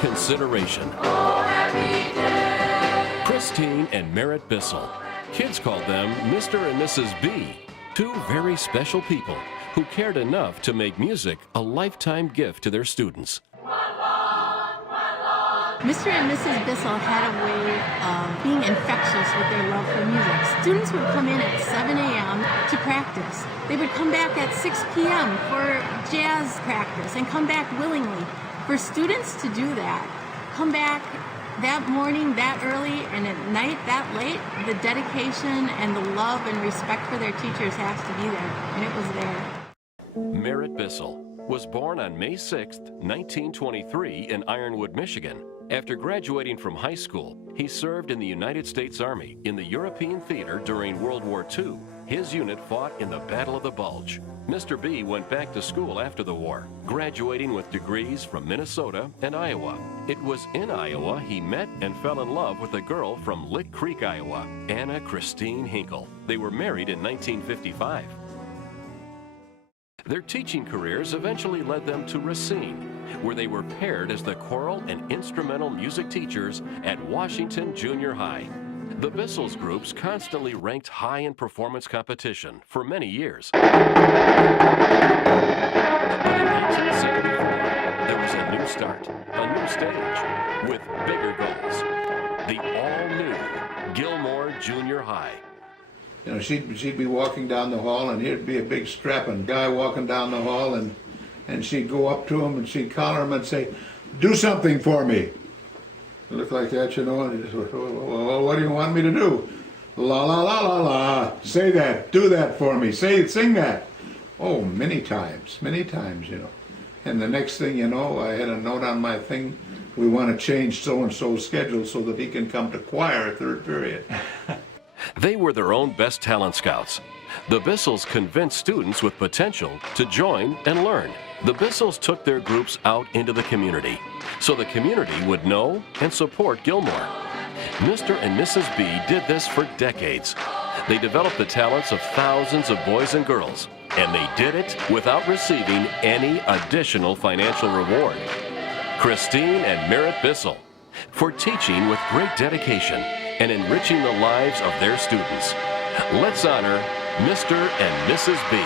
consideration. Christine and Merritt Bissell. Kids called them Mr. and Mrs. B, two very special people who cared enough to make music a lifetime gift to their students. Mr. and Mrs. Bissell had a way of being infectious with their love for music. Students would come in at 7 a.m. to practice. They would come back at 6 p.m. for jazz practice and come back willingly. For students to do that, come back that morning that early and at night that late, the dedication and the love and respect for their teachers has to be there, and it was there. Merritt Bissell was born on May 6, 1923 in Ironwood, Michigan. After graduating from high school, he served in the United States Army in the European theater during World War II. His unit fought in the Battle of the Bulge. Mr. B went back to school after the war, graduating with degrees from Minnesota and Iowa. It was in Iowa he met and fell in love with a girl from Lick Creek, Iowa, Anna Christine Hinkle. They were married in 1955. Their teaching careers eventually led them to Racine, where they were paired as the choral and instrumental music teachers at Washington Junior High. The Bissells groups constantly ranked high in performance competition for many years. But in 1974, there was a new start, a new stage, with bigger goals. The all-new Gilmore Junior High. You know, she'd be walking down the hall, and here'd be a big strapping guy walking down the hall, and she'd go up to him and she'd collar him and say, "Do something for me." It looked like that, you know, and he just went, "Well, what do you want me to do?" "La la la la la. Say that. Do that for me. Sing that." Oh, many times, you know. And the next thing you know, I had a note on my thing, "We want to change so-and-so's schedule so that he can come to choir third period." They were their own best talent scouts. The Bissells convinced students with potential to join and learn. The Bissells took their groups out into the community, so the community would know and support Gilmore. Mr. and Mrs. B did this for decades. They developed the talents of thousands of boys and girls, and they did it without receiving any additional financial reward. Christine and Merritt Bissell, for teaching with great dedication and enriching the lives of their students. Let's honor Mr. and Mrs. B.